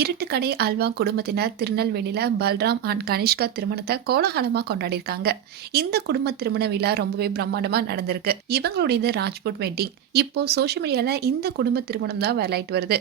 இருட்டுக்கடை அல்வா குடும்பத்தினர் திருநெல்வேலியில பல்ராம் அண்ட் கனிஷ்கா திருமணத்தை கோலாகலமா கொண்டாடிருக்காங்க. இந்த குடும்ப திருமண விழா ரொம்பவே பிரம்மாண்டமா நடந்திருக்கு. இவங்களுடைய ராஜ்புட் வெட்டிங். இப்போ சோசியல் மீடியால இந்த குடும்ப திருமணம் தான் வரலாயிட்டு வருது.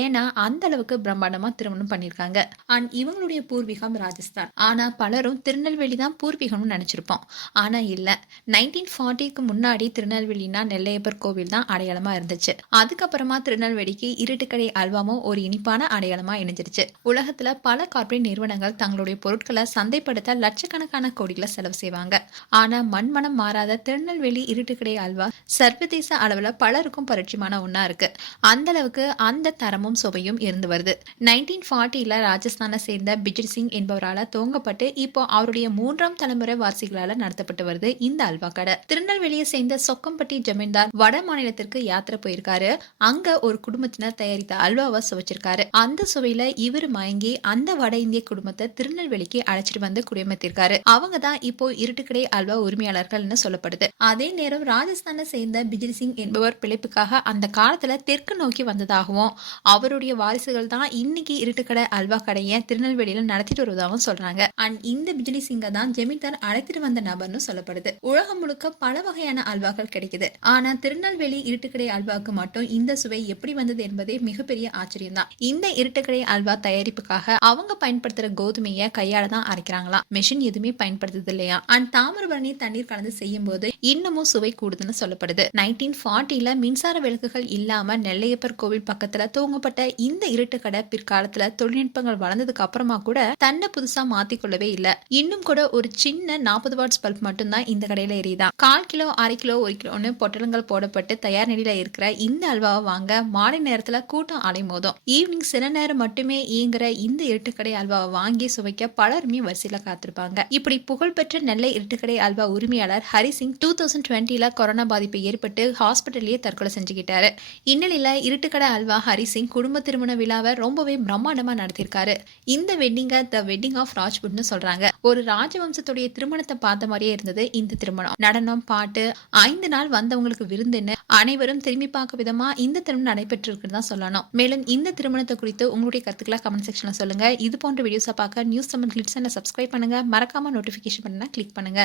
ஏன்னா அந்த அளவுக்கு பிரம்மாண்டமா திருமணம் பண்ணிருக்காங்க. அண்ட் இவங்களுடைய பூர்வீகம் ராஜஸ்தான். ஆனா பலரும் திருநெல்வேலி தான் பூர்வீகம்னு நினைச்சிருப்போம். ஆனா இல்ல, 1940க்கு முன்னாடி திருநெல்வேலினா நெல்லையப்பர் கோவில் தான் அடையாளமா இருந்துச்சு. அதுக்கப்புறமா திருநெல்வேலிக்கு இருட்டுக்கடை அல்வாவும் ஒரு இனிப்பான அடையாளமா இணைஞ்சிருச்சு. உலகத்துல பல கார்ப்பரேட் நிறுவனங்கள் தங்களுடைய பொருட்களை சந்தைப்படுத்த லட்சக்கணக்கான கோடிகளை செலவு செய்வாங்க. ஆனா மண்மனம் மாறாத திருநெல்வேலி இருட்டுக்கடை அல்வா சர்வதேச அளவுல பலருக்கும் பரிச்சயமான ஒண்ணா இருக்கு. அந்த அளவுக்கு அந்த தரமும் சுவையும் இருந்து வருது. 1940ல ராஜஸ்தானை சேர்ந்த பிஜர் சிங் என்பவரால் துவங்கப்பட்டு இப்போ அவருடைய 3ஆம் தலைமுறை வாரிசுகளால நடத்தப்பட்டு வருது இந்த அல்வா கடை. திருநெல்வேலியை சேர்ந்த சொக்கம்பட்டி ஜமீன்தார் வட மாநிலத்திற்கு யாத்திரை போயிருக்காரு. அங்க ஒரு குடும்பத்தினர் தயாரித்த அல்வாவை சுவைச்சிருக்காரு. அந்த சுவையில இவர் மயங்கி அந்த வட இந்திய குடும்பத்தை திருநெல்வேலிக்கு அழைச்சிட்டு வந்து குடியமர்த்திருக்காரு. அவங்க தான் இப்போ இருட்டுக்கடை அல்வா உரிமையாளர்கள்னு சொல்லப்படுது. அதே நேரம் ராஜஸ்தானை சேர்ந்த பிஜர் சிங் என்பவர் பிழைப்புக்காக அந்த காலத்துல தெற்கு நோக்கி வந்ததாகவும் அவருடைய வாரிசுகள் தான் இன்னைக்கு இருட்டுக்கடை அல்வா கடையை திருநெல்வேலியில நடத்திட்டு வருவதாகவும் சொல்றாங்க. அண்ட் இந்த பிஜலி சிங்கை தான் ஜமீன்தார் அழைத்துட்டு வந்த நபர்னு சொல்லப்படுது. உலகம் முழுக்க பல வகையான அல்வாக்கள் கிடைக்குது. ஆனா திருநெல்வேலி இருட்டுக்கடை அல்வாக்கு மட்டும் இந்த சுவை எப்படி வந்தது என்பதே மிகப்பெரிய ஆச்சரியம் தான். இந்த இருட்டுக்கடை அல்வா தயாரிப்புக்காக அவங்க பயன்படுத்துற கோதுமையை கையால தான் அரைக்கிறாங்களாம். மெஷின் எதுவுமே பயன்படுத்துறது இல்லையா. அண்ட் தாமிரபரணி தண்ணீர் கலந்து செய்யும் போது இன்னமும் சுவை கூடுதுன்னு சொல்லப்படுது. 1940ல மின்சார விளக்குகள் இல்லாம நெல்லையப்பர் கோவில் பக்கத்துல துவங்கப்பட்ட இந்த இருட்டுக்கடை பிற்காலத்துல தொழில்நுட்பங்கள் வளர்ந்ததுக்கு அப்புறமா கூட தன்னை புதுசா மாத்திக்கொள்ளவே இல்ல. இன்னும் கூட ஒரு சின்ன 40 வாட்ஸ் பல்ப் மட்டும்தான் இந்த கடையில எரியுதான். 1/4 கிலோ 1/2 கிலோ 1 கிலோன்னு பொட்டலங்கள் போடப்பட்டு தயார் நிலையில இருக்கிற இந்த அல்வாவை வாங்க மாலை நேரத்துல கூட்டம் அலைமோதும். ஈவினிங் சில நேரம் மட்டுமே இயங்குற இந்த இருட்டுக்கடை அல்வாவை வாங்கி சுவைக்க பலருமே வரிசையில காத்திருப்பாங்க. இப்படி புகழ்பெற்ற நெல்லை இருட்டுக்கடை அல்வா உரிமையாளர் ஹரிசிங் 2020ல கொரோனா பாதிப்பு ஏற்பட்டு ஹாஸ்பிட்டல்லயே தற்கொலை செஞ்சுக்கிட்டாரு. இந்நிலையில இருட்டுக்கடை அல்வா ஹரிசிங் குடும்ப திருமண விழாவை ரொம்பவே பிரம்மாண்டமா நடத்திருக்காரு. இந்த வெட்டிங்க த வெட்டிங் ஆஃப் ராஜ்புட்னு சொல்றாங்க. ஒரு ராஜவம்சத்துடைய திருமணத்தை பார்த்த மாதிரியே இருந்தது இந்த திருமணம். நடனம், பாட்டு, 5 நாள் வந்தவங்களுக்கு விருந்துன்னு அனைவரும் திரும்பி பார்க்க விதமா இந்த திருமணம் நடைபெற்று இருக்குன்னு தான் சொல்லணும். மேலும் இந்த திருமணத்தை குறித்து உங்களுடைய கருத்துக்களை கமெண்ட் செக்ஷன்ல சொல்லுங்க. இது போன்ற வீடியோஸை பார்க்க நியூஸ் தமிழ் கிளிட்ஸ் சப்ஸ்கிரைப் பண்ணுங்க. மறக்காம நோட்டிபிகேஷன் பண்ணா கிளிக் பண்ணுங்க.